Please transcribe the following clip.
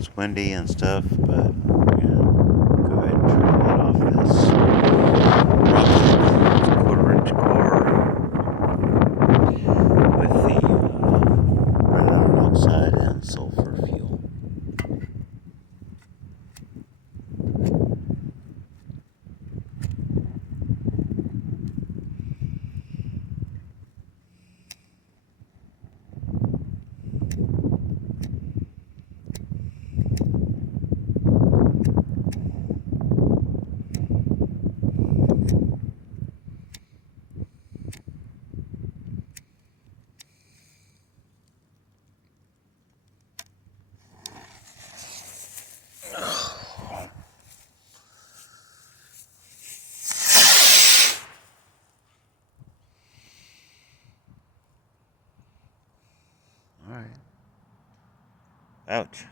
It's windy and stuff, but we're gonna go ahead and try to let off this rocket quarter-inch core with the iron oxide and sulfur fuel. All right. Ouch.